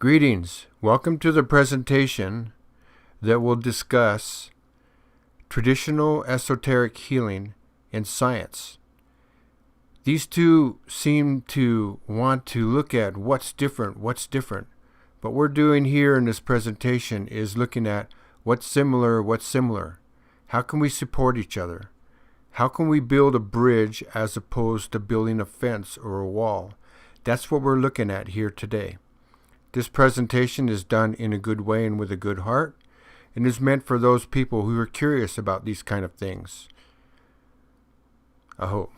Greetings. Welcome to the presentation that will discuss traditional esoteric healing and science. These two seem to want to look at what's different. What we're doing here in this presentation is looking at what's similar. How can we support each other? How can we build a bridge as opposed to building a fence or a wall? That's what we're looking at here today. This presentation is done in a good way and with a good heart, and is meant for those people who are curious about these kind of things. I hope.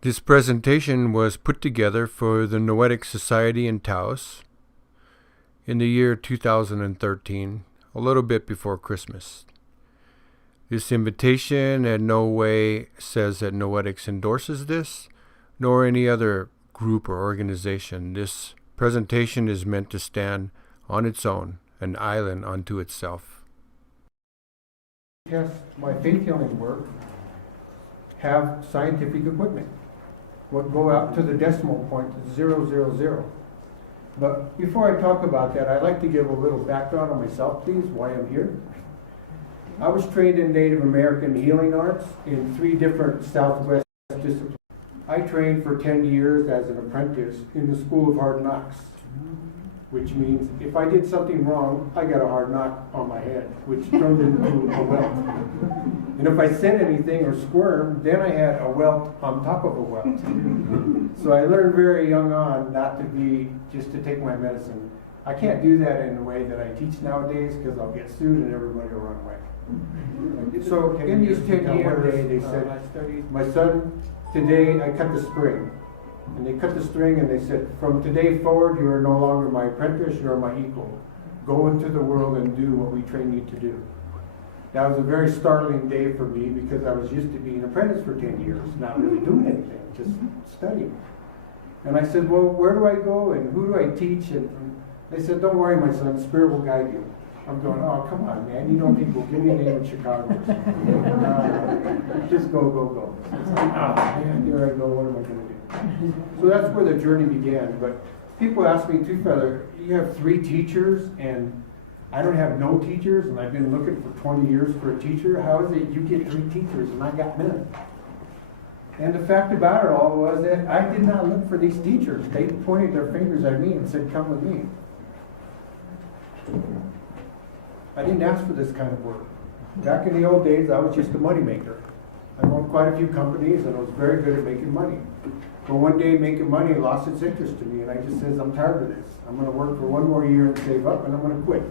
This presentation was put together for the Noetics Society in Taos in the year 2013, a little bit before Christmas. This invitation in no way says that Noetics endorses this, nor any other group or organization. This presentation is meant to stand on its own, an island unto itself. Test my faith healing work, have scientific equipment. What go out to the decimal point, 000. But before I talk about that, I'd like to give a little background on myself, please, why I'm here. I was trained in Native American healing arts in 3 different Southwest disciplines. I trained for 10 years as an apprentice in the School of Hard Knocks, which means if I did something wrong, I got a hard knock on my head, which turned into a welt. And if I said anything or squirmed, then I had a welt on top of a welt. So I learned very young on not to be, just to take my medicine. I can't do that in the way that I teach nowadays because I'll get sued and everybody will run away. So in these 10 years, they said, my son, today I cut the string. And they cut the string and they said, from today forward, you are no longer my apprentice, you are my equal. Go into the world and do what we train you to do. That was a very startling day for me because I was used to being an apprentice for 10 years, not really doing anything, just studying. And I said, well, where do I go and who do I teach? And they said, don't worry, my son, Spirit will guide you. I'm going, oh, come on, man, you know people, give me a name in Chicago. Just go. Man, here I go, what am I going to do? So that's where the journey began. But people ask me too, Feather, you have 3 teachers and I don't have no teachers, and I've been looking for 20 years for a teacher. How is it you get 3 teachers and I got none? And the fact about it all was that I did not look for these teachers. They pointed their fingers at me and said, come with me. I didn't ask for this kind of work. Back in the old days, I was just a money maker. I owned quite a few companies and I was very good at making money. But one day making money lost its interest to me, and I just said, I'm tired of this. I'm going to work for 1 more year and save up, and I'm going to quit.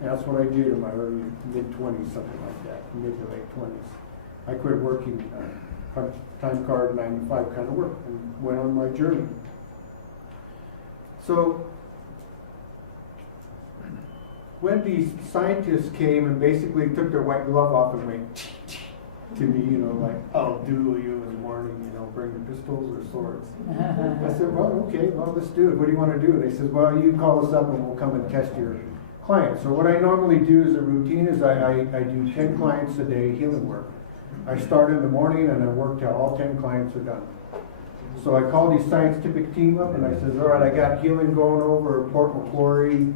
And that's what I did in my early, mid-20s, something like that, mid to late 20s. I quit working time card 9-to-5 kind of work and went on my journey. So when these scientists came and basically took their white glove off and went to me, like, I'll do you as warning, bring your pistols or swords. I said, well, okay, let's do it. What do you want to do? And they said, well, you call us up and we'll come and test your clients. So what I normally do as a routine is I do 10 clients a day healing work. I start in the morning and I work till all 10 clients are done. So I call these scientific team up and I said, all right, I got healing going over Port Macquarie,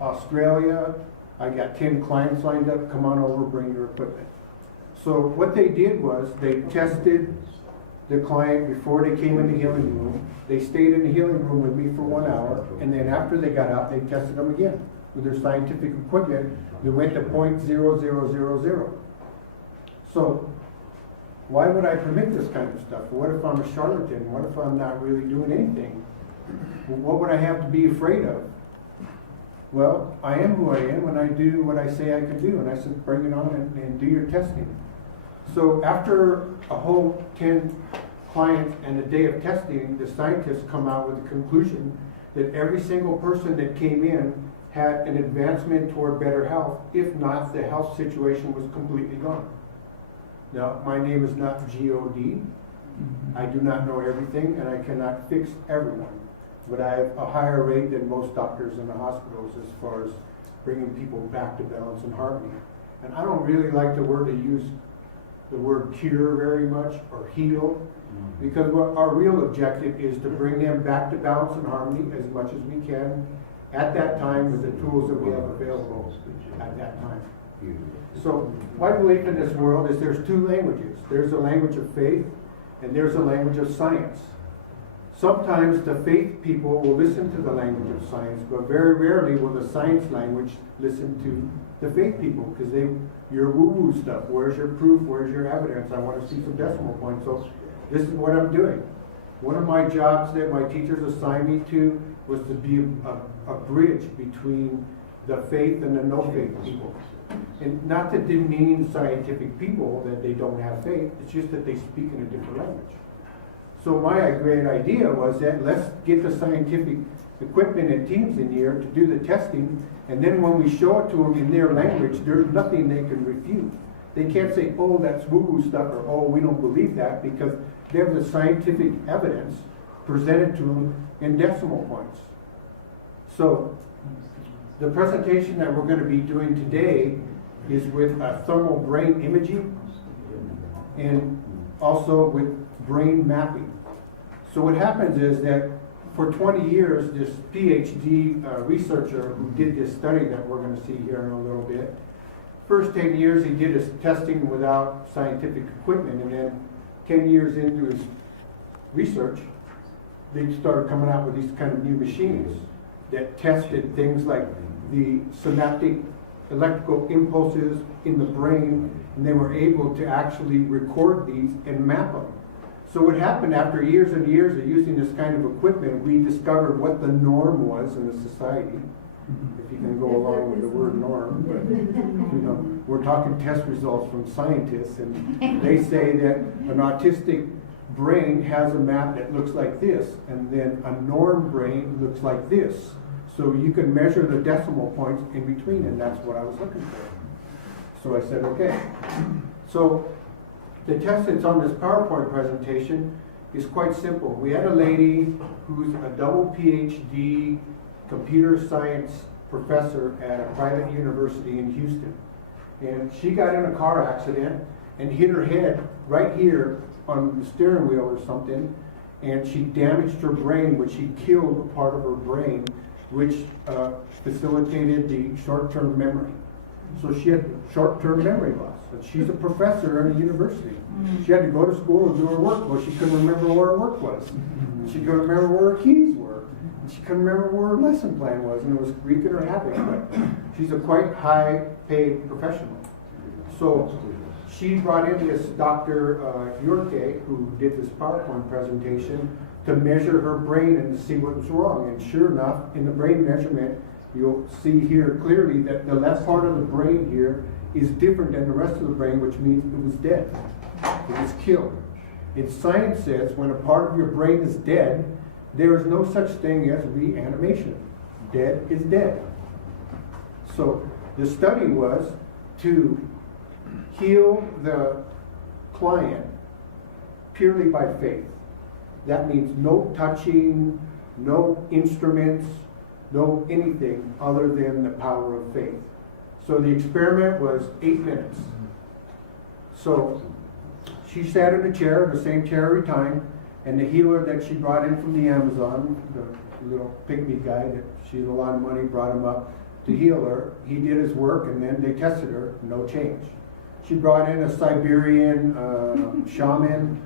Australia. I got 10 clients lined up. Come on over, bring your equipment. So what they did was they tested the client before they came in the healing room. They stayed in the healing room with me for 1 hour, and then after they got out, they tested them again with their scientific equipment. They went to 0.0000. So why would I permit this kind of stuff? What if I'm a charlatan? What if I'm not really doing anything? What would I have to be afraid of? Well, I am who I am, and I do what I say I can do. And I said, bring it on and do your testing. So after a whole 10 clients and a day of testing, the scientists come out with the conclusion that every single person that came in had an advancement toward better health. If not, the health situation was completely gone. Now, my name is not G-O-D. I do not know everything, and I cannot fix everyone. But I have a higher rate than most doctors in the hospitals as far as bringing people back to balance and harmony. And I don't really like the word they use, the word cure very much, or heal. Because what our real objective is to bring them back to balance and harmony as much as we can at that time with the tools that we have available at that time. So my belief in this world is there's two languages. There's a language of faith and there's a language of science. Sometimes the faith people will listen to the language of science, but very rarely will the science language listen to the faith people, because your woo-woo stuff, where's your proof, where's your evidence, I want to see some decimal points. So this is what I'm doing. One of my jobs that my teachers assigned me to was to be a bridge between the faith and the no faith people. And not to demean scientific people that they don't have faith, it's just that they speak in a different language. So my great idea was that let's get the scientific equipment and teams in here to do the testing, and then when we show it to them in their language, there's nothing they can refute. They can't say, oh, that's woo-woo stuff, or oh, we don't believe that, because they have the scientific evidence presented to them in decimal points. So the presentation that we're going to be doing today is with thermal brain imaging and also with brain mapping. So what happens is that for 20 years, this PhD researcher who did this study that we're going to see here in a little bit, first 10 years he did his testing without scientific equipment, and then 10 years into his research, they started coming out with these kind of new machines that tested things like the synaptic electrical impulses in the brain, and they were able to actually record these and map them. So what happened after years and years of using this kind of equipment, we discovered what the norm was in the society. If you can go along with the word norm, but we're talking test results from scientists, and they say that an autistic brain has a map that looks like this, and then a norm brain looks like this. So you can measure the decimal points in between, and that's what I was looking for. So I said, okay. So the test that's on this PowerPoint presentation is quite simple. We had a lady who's a double PhD computer science professor at a private university in Houston. And she got in a car accident and hit her head right here on the steering wheel or something, and she damaged her brain, which she killed a part of her brain, which facilitated the short-term memory. So she had short-term memory loss. And she's a professor at a university. She had to go to school and do her work. Well, she couldn't remember where her work was. She couldn't remember where her keys were. And she couldn't remember where her lesson plan was, and it was wreaking her havoc. But she's a quite high-paid professional. So she brought in this Dr. Yorke, who did this PowerPoint presentation, to measure her brain and to see what was wrong. And sure enough, in the brain measurement, you'll see here clearly that the left part of the brain here is different than the rest of the brain, which means it was dead. It was killed. And science says when a part of your brain is dead, there is no such thing as reanimation. Dead is dead. So the study was to heal the client purely by faith. That means no touching, no instruments, no anything other than the power of faith. So the experiment was 8 minutes. So she sat in a chair, the same chair every time, and the healer that she brought in from the Amazon, the little pygmy guy that she had a lot of money, brought him up to heal her. He did his work, and then they tested her, no change. She brought in a Siberian shaman.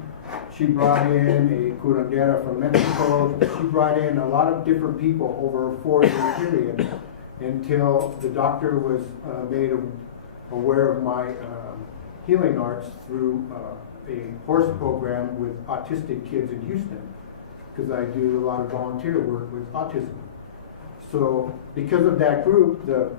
She brought in a curandera from Mexico. She brought in a lot of different people over a 4-year period until the doctor was made aware of my healing arts through a horse program with autistic kids in Houston, because I do a lot of volunteer work with autism. So because of that group, the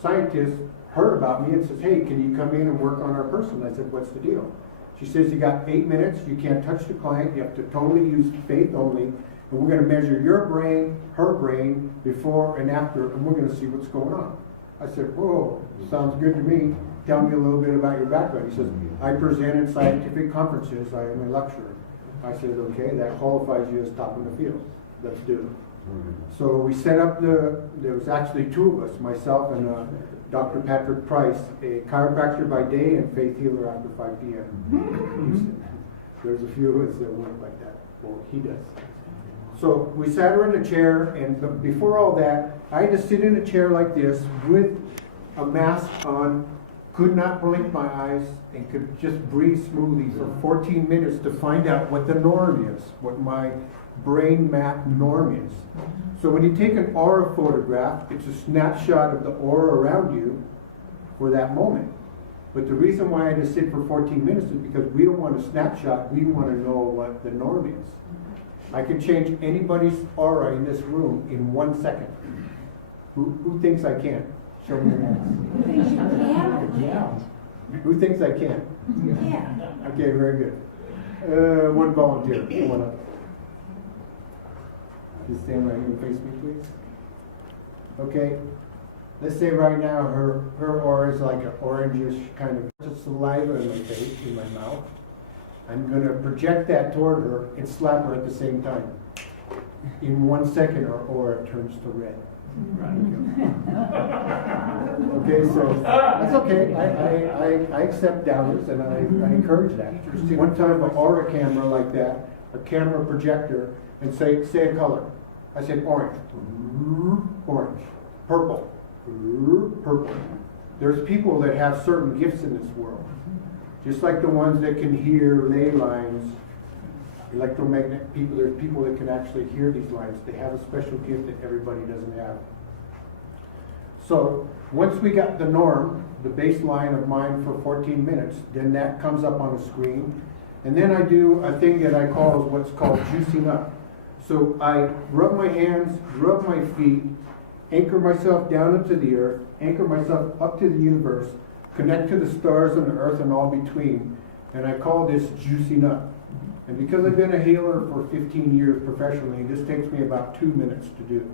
scientist heard about me and says, hey, can you come in and work on our person? I said, what's the deal? She says, you got 8 minutes, you can't touch the client, you have to totally use faith only, and we're going to measure your brain, her brain, before and after, and we're going to see what's going on. I said, whoa, sounds good to me. Tell me a little bit about your background. He says, I present in scientific conferences, I am a lecturer. I said, okay, that qualifies you as top in the field. Let's do it. So we set up there was actually 2 of us, myself and Dr. Patrick Price, a chiropractor by day and faith healer after 5 p.m. There's a few of us that work like that. Well, he does. So we sat her in a chair, and before all that, I had to sit in a chair like this with a mask on, could not blink my eyes, and could just breathe smoothly for 14 minutes to find out what the norm is, what my brain map norm is. So when you take an aura photograph, it's a snapshot of the aura around you for that moment. But the reason why I had to sit for 14 minutes is because we don't want a snapshot, we want to know what the norm is. I can change anybody's aura in this room in 1 second. Who thinks I can? Show me your hands. Yeah. Who thinks I can? Yeah. Okay, very good. One volunteer. Come on up. Just stand right here and face me, please. Okay. Let's say right now her aura is like an orangish kind of saliva in my face, in my mouth. I'm going to project that toward her and slap her at the same time. In 1 second, her aura turns to red. Okay, so that's okay. I accept doubters and I encourage that. One time, an aura camera like that, a camera projector, and say a color. I said orange, orange, purple, purple. There's people that have certain gifts in this world. Just like the ones that can hear ley lines, electromagnetic people, there's people that can actually hear these lines. They have a special gift that everybody doesn't have. So once we got the norm, the baseline of mine for 14 minutes, then that comes up on the screen. And then I do a thing that I call what's called juicing up. So I rub my hands, rub my feet, anchor myself down into the earth, anchor myself up to the universe, connect to the stars and the earth and all between. And I call this juicing up. And because I've been a healer for 15 years professionally, this takes me about 2 minutes to do.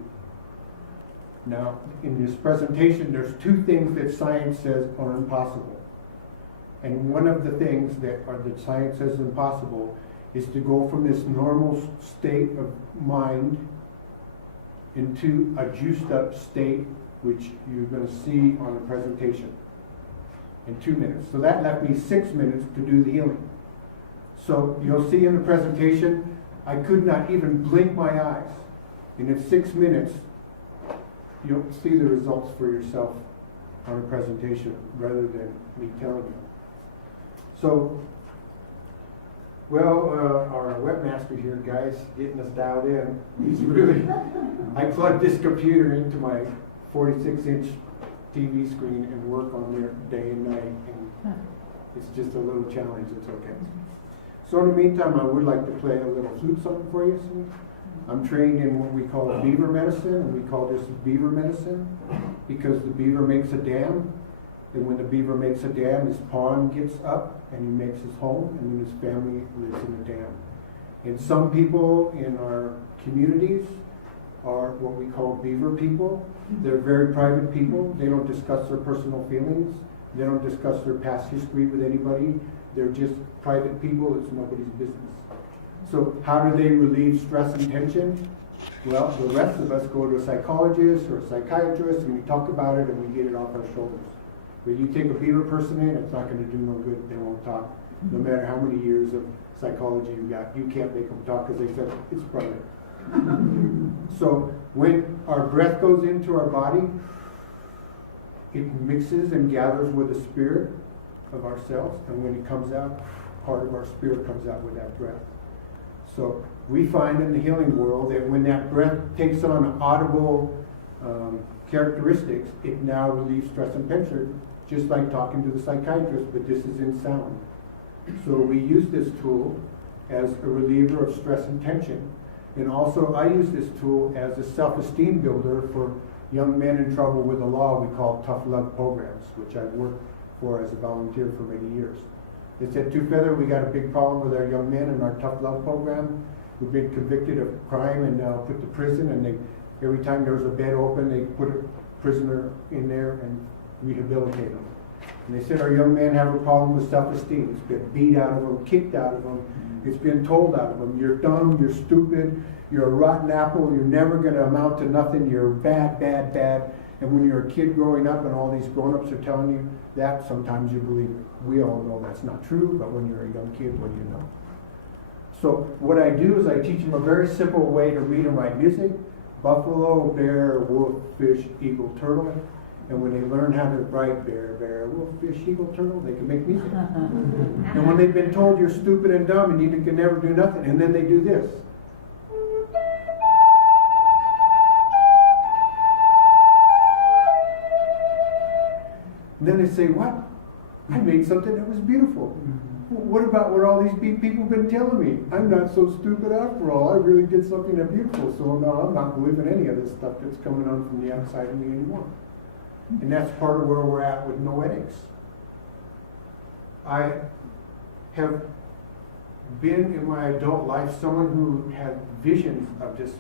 Now, in this presentation, there's 2 things that science says are impossible. And one of the things that science says impossible is to go from this normal state of mind into a juiced up state, which you're going to see on the presentation in 2 minutes. So that left me 6 minutes to do the healing. So you'll see in the presentation, I could not even blink my eyes. And in 6 minutes, you'll see the results for yourself on a presentation rather than me telling you. So, well, our webmaster here, guys, getting us dialed in. He's really, I plugged this computer into my 46-inch TV screen and work on there day and night. And it's just a little challenge, it's okay. So in the meantime, I would like to play a little flute song for you. I'm trained in what we call beaver medicine, and we call this beaver medicine because the beaver makes a dam, and when the beaver makes a dam, his pond gets up, and he makes his home, and then his family lives in the dam. And some people in our communities are what we call beaver people. They're very private people. They don't discuss their personal feelings. They don't discuss their past history with anybody. They're just private people. It's nobody's business. So how do they relieve stress and tension? Well, the rest of us go to a psychologist or a psychiatrist and we talk about it and we get it off our shoulders. But you take a beaver person in, it's not going to do no good. They won't talk. No matter how many years of psychology you got, you can't make them talk because they said it's private. So when our breath goes into our body, it mixes and gathers with the spirit of ourselves, and when it comes out, part of our spirit comes out with that breath. So we find in the healing world that when that breath takes on audible characteristics, it now relieves stress and tension, just like talking to the psychiatrist, but this is in sound. So we use this tool as a reliever of stress and tension. And also I use this tool as a self-esteem builder for young men in trouble with the law we call tough love programs, which I've worked for as a volunteer for many years. It's at Two Feather, we got a big problem with our young men in our tough love program. We've been convicted of crime and now put to prison, and every time there's a bed open, they put a prisoner in there and rehabilitate them. And they said our young men have a problem with self-esteem. It's been beat out of them, kicked out of them. It's been told out of them, you're dumb, you're stupid, you're a rotten apple, you're never going to amount to nothing, you're bad, bad, bad. And when you're a kid growing up and all these grown-ups are telling you that, sometimes you believe it. We all know that's not true, but when you're a young kid, what do you know? So what I do is I teach them a very simple way to read and write music: buffalo, bear, wolf, fish, eagle, turtle. And when they learn how to write bear, bear, wolf, fish, eagle, turtle, they can make music. And when they've been told you're stupid and dumb and you can never do nothing, and then they do this. And then they say, what? I made something that was beautiful. What about what all these people have been telling me? I'm not so stupid after all. I really did something that's beautiful. So no, I'm not believing any of this stuff that's coming on from the outside of me anymore. And that's part of where we're at with Noetics. I have been in my adult life someone who had visions of this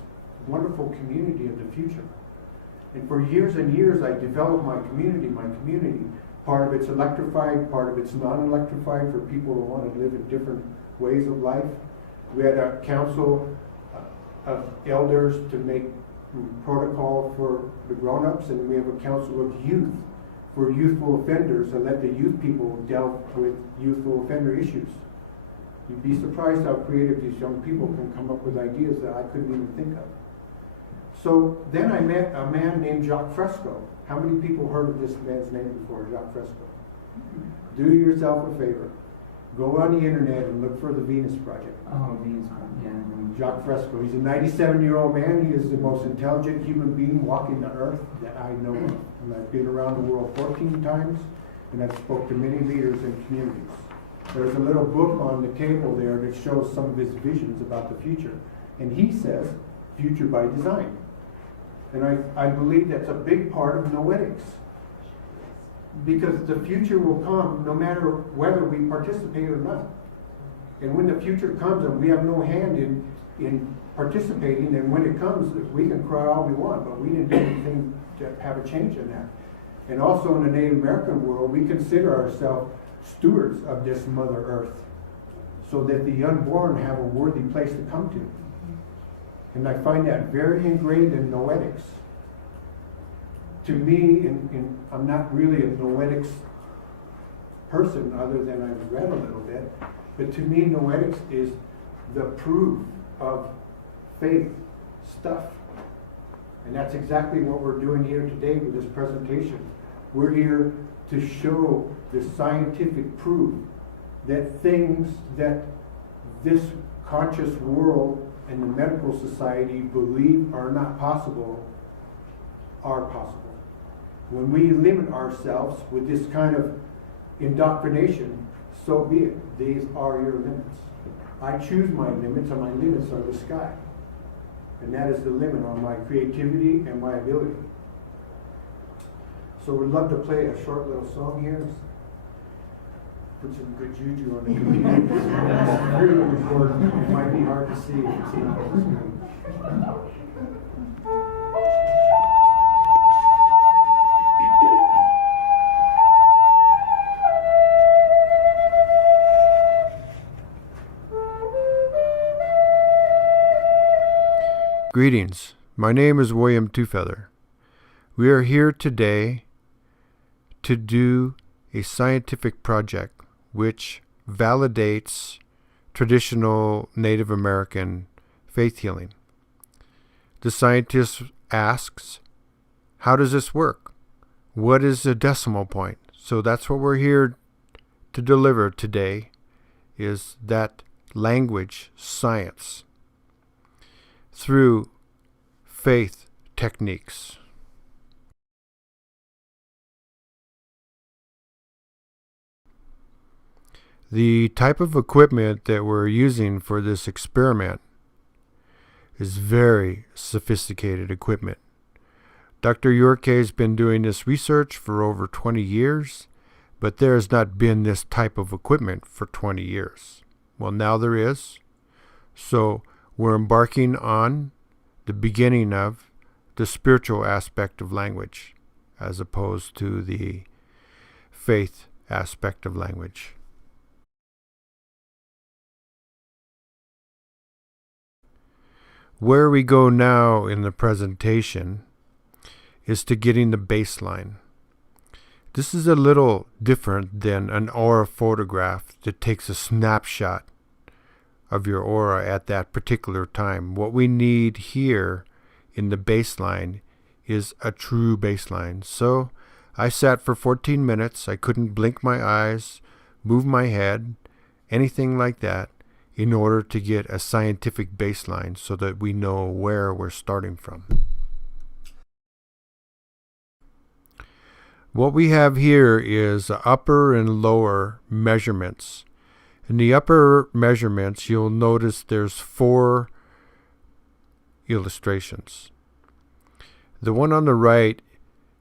wonderful community of the future. And for years and years I developed my community. Part of it's electrified, part of it's non-electrified for people who want to live in different ways of life. We had a council of elders to make protocol for the grown-ups, and we have a council of youth for youthful offenders to let the youth people deal with youthful offender issues. You'd be surprised how creative these young people can come up with ideas that I couldn't even think of. So then I met a man named Jacques Fresco. How many people heard of this man's name before, Jacques Fresco? Do yourself a favor. Go on the internet and look for the Venus Project. Oh, Venus Project, yeah. Jacques Fresco. He's a 97-year-old man. He is the most intelligent human being walking the earth that I know of. And I've been around the world 14 times, and I've spoke to many leaders and communities. There's a little book on the table there that shows some of his visions about the future. And he says, future by design. And I believe that's a big part of Noetics. Because the future will come no matter whether we participate or not. And when the future comes and we have no hand in participating, and when it comes, we can cry all we want, but we didn't do anything to have a change in that. And also in the Native American world, we consider ourselves stewards of this Mother Earth, so that the unborn have a worthy place to come to. And I find that very ingrained in Noetics. To me, I'm not really a Noetics person other than I've read a little bit, but to me Noetics is the proof of faith stuff. And that's exactly what we're doing here today with this presentation. We're here to show the scientific proof that things that this conscious world and the medical society believe are not possible are possible. When we limit ourselves with this kind of indoctrination, so be it. These are your limits. I choose my limits, and my limits are the sky. And that is the limit on my creativity and my ability. So we'd love to play a short little song here. Put some good juju on the computer. It's really important. It might be hard to see if it's not on the screen. Greetings. My name is William Twofeather. We are here today to do a scientific project which validates traditional Native American faith healing. The scientist asks, how does this work? What is a decimal point? So that's what we're here to deliver today, is that language science through faith techniques. The type of equipment that we're using for this experiment is very sophisticated equipment. Dr. Yorke has been doing this research for over 20 years, but there has not been this type of equipment for 20 years. Well, now there is. So we're embarking on the beginning of the spiritual aspect of language, as opposed to the faith aspect of language. Where we go now in the presentation is to getting the baseline. This is a little different than an aura photograph that takes a snapshot of your aura at that particular time. What we need here in the baseline is a true baseline. So I sat for 14 minutes. I couldn't blink my eyes, move my head, anything like that, in order to get a scientific baseline so that we know where we're starting from. What we have here is upper and lower measurements. In the upper measurements, you'll notice there's 4 illustrations. The one on the right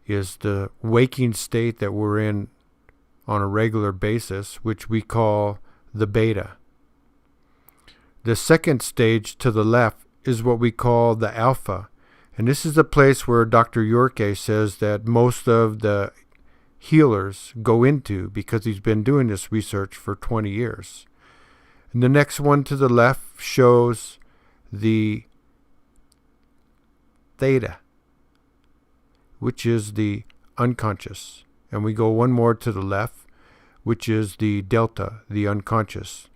is the waking state that we're in on a regular basis, which we call the beta. The second stage to the left is what we call the alpha. And this is the place where Dr. Yorke says that most of the healers go into because he's been doing this research for 20 years. And the next one to the left shows the theta, which is the unconscious. And we go one more to the left, which is the delta, the unconscious.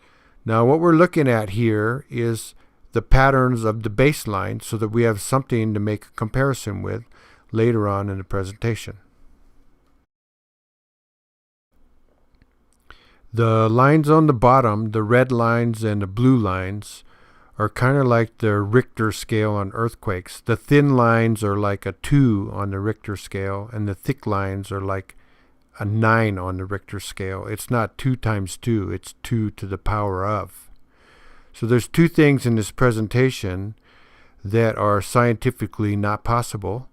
Now what we're looking at here is the patterns of the baseline so that we have something to make a comparison with later on in the presentation. The lines on the bottom, the red lines and the blue lines, are kind of like the Richter scale on earthquakes. The thin lines are like a 2 on the Richter scale, and the thick lines are like a 9 on the Richter scale. It's not 2 times 2, it's 2 to the power of. So there's 2 things in this presentation that are scientifically not possible,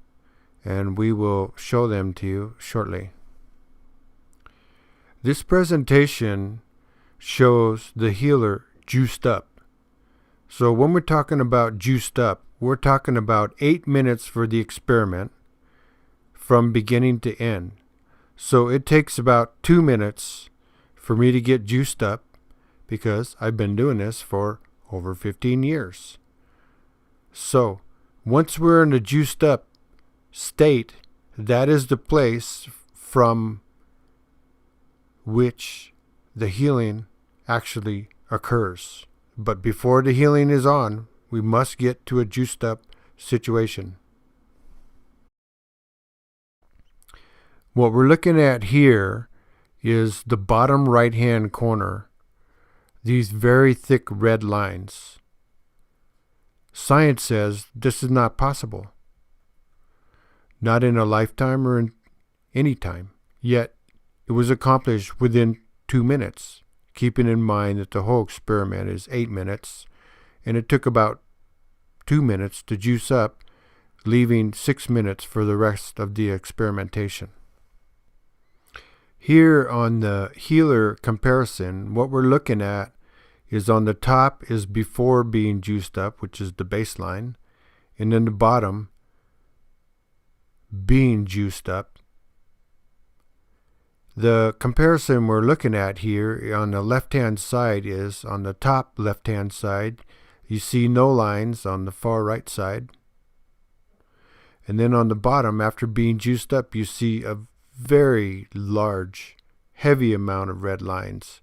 and we will show them to you shortly. This presentation shows the healer juiced up. So when we're talking about juiced up, we're talking about 8 minutes for the experiment from beginning to end. So it takes about 2 minutes for me to get juiced up because I've been doing this for over 15 years. So once we're in the juiced up state, that is the place from which the healing actually occurs. But before the healing is on, we must get to a juiced up situation. What we're looking at here is the bottom right hand corner, these very thick red lines. Science says this is not possible. Not in a lifetime or in any time. Yet it was accomplished within 2 minutes, keeping in mind that the whole experiment is 8 minutes, and it took about 2 minutes to juice up, leaving 6 minutes for the rest of the experimentation. Here on the healer comparison, what we're looking at is on the top is before being juiced up, which is the baseline, and then the bottom being juiced up. The comparison we're looking at here on the left-hand side is on the top left-hand side, you see no lines on the far right side. And then on the bottom, after being juiced up, you see a very large, heavy amount of red lines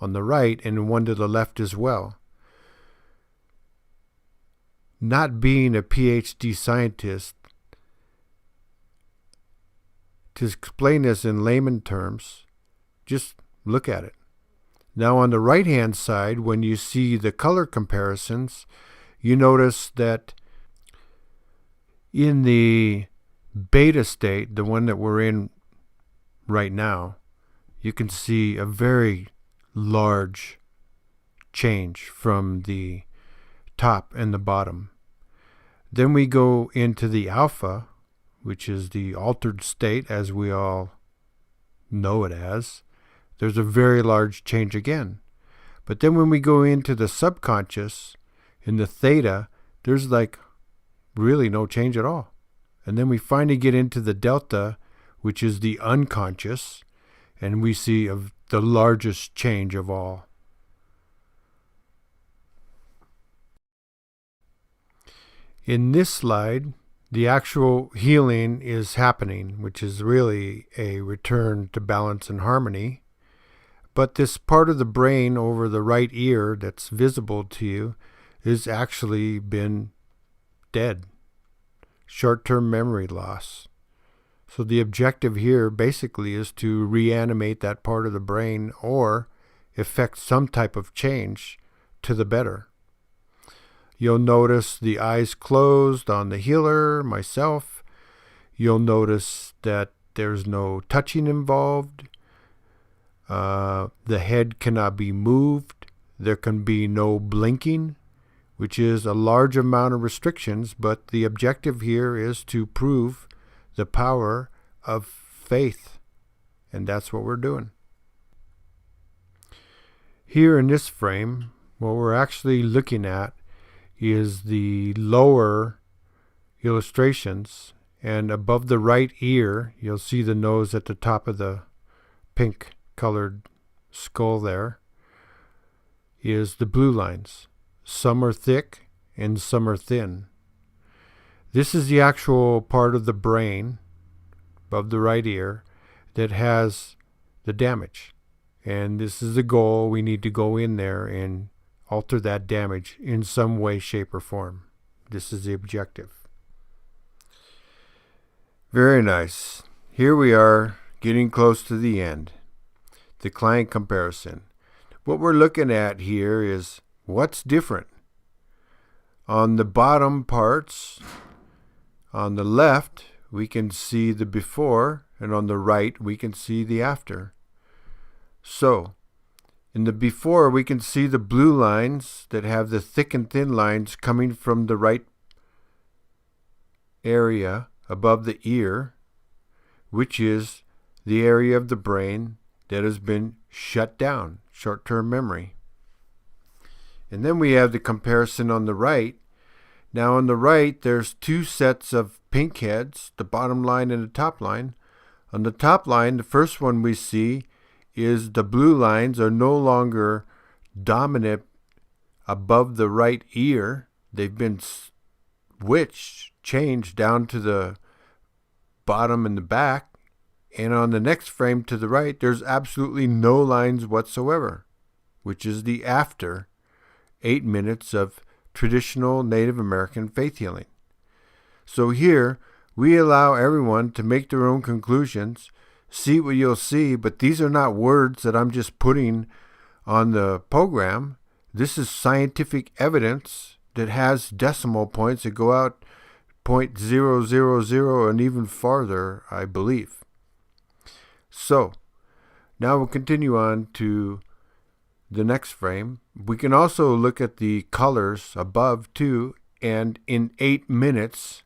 on the right and one to the left as well. Not being a PhD scientist, to explain this in layman terms, just look at it. Now on the right hand side, when you see the color comparisons, you notice that in the beta state, the one that we're in right now, you can see a very large change from the top and the bottom. Then we go into the alpha, which is the altered state as we all know it as. There's a very large change again. But then when we go into the subconscious, in the theta, there's like really no change at all. And then we finally get into the delta, which is the unconscious, and we see the largest change of all. In this slide, the actual healing is happening, which is really a return to balance and harmony. But this part of the brain over the right ear that's visible to you has actually been dead. Short-term memory loss. So the objective here basically is to reanimate that part of the brain or effect some type of change to the better. You'll notice the eyes closed on the healer, myself. You'll notice that there's no touching involved. The head cannot be moved. There can be no blinking, which is a large amount of restrictions, but the objective here is to prove the power of faith, and that's what we're doing. Here in this frame, what we're actually looking at is the lower illustrations, and above the right ear, you'll see the nose at the top of the pink colored skull there, is the blue lines. Some are thick and some are thin. This is the actual part of the brain above the right ear that has the damage. And this is the goal. We need to go in there and alter that damage in some way, shape, or form. This is the objective. Very nice. Here we are getting close to the end. The client comparison. What we're looking at here is what's different. On the bottom parts, on the left, we can see the before, and on the right, we can see the after. So, in the before, we can see the blue lines that have the thick and thin lines coming from the right area above the ear, which is the area of the brain that has been shut down, short-term memory. And then we have the comparison on the right. Now on the right, there's two sets of pink heads, the bottom line and the top line. On the top line, the first one we see is the blue lines are no longer dominant above the right ear. They've been changed down to the bottom and the back. And on the next frame to the right, there's absolutely no lines whatsoever, which is the after 8 minutes of traditional Native American faith healing. So here, we allow everyone to make their own conclusions, see what you'll see, but these are not words that I'm just putting on the program. This is scientific evidence that has decimal points that go out 0.000 and even farther, I believe. So, now we'll continue on to the next frame. We can also look at the colors above too, and in 8 minutes,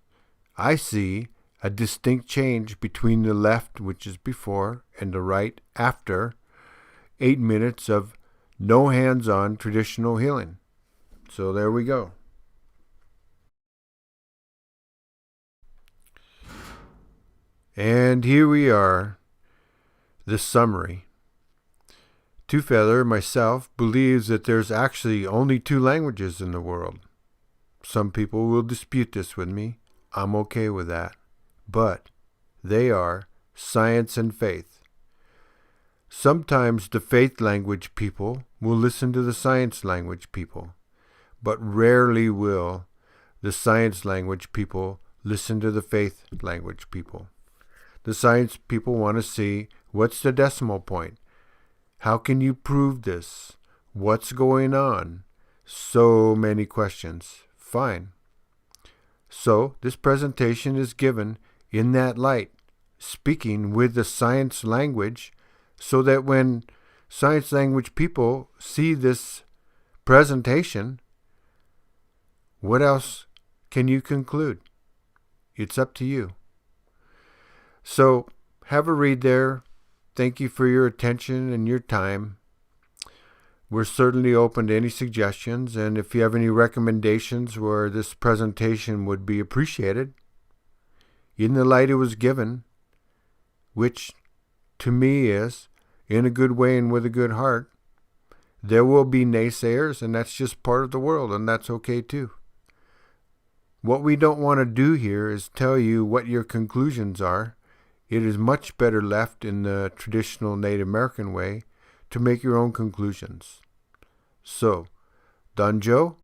I see a distinct change between the left, which is before, and the right after 8 minutes of no hands-on traditional healing. So there we go. And here we are, the summary. Two Feather, myself, believes that there's actually only 2 languages in the world. Some people will dispute this with me. I'm okay with that. But they are science and faith. Sometimes the faith language people will listen to the science language people, but rarely will the science language people listen to the faith language people. The science people want to see, what's the decimal point? How can you prove this? What's going on? So many questions. Fine. So this presentation is given in that light, speaking with the science language, so that when science language people see this presentation, what else can you conclude? It's up to you. So have a read there. Thank you for your attention and your time. We're certainly open to any suggestions, and if you have any recommendations where this presentation would be appreciated, in the light it was given, which to me is, in a good way and with a good heart, there will be naysayers, and that's just part of the world, and that's okay too. What we don't want to do here is tell you what your conclusions are. It is much better left in the traditional Native American way to make your own conclusions. So, Don Joe,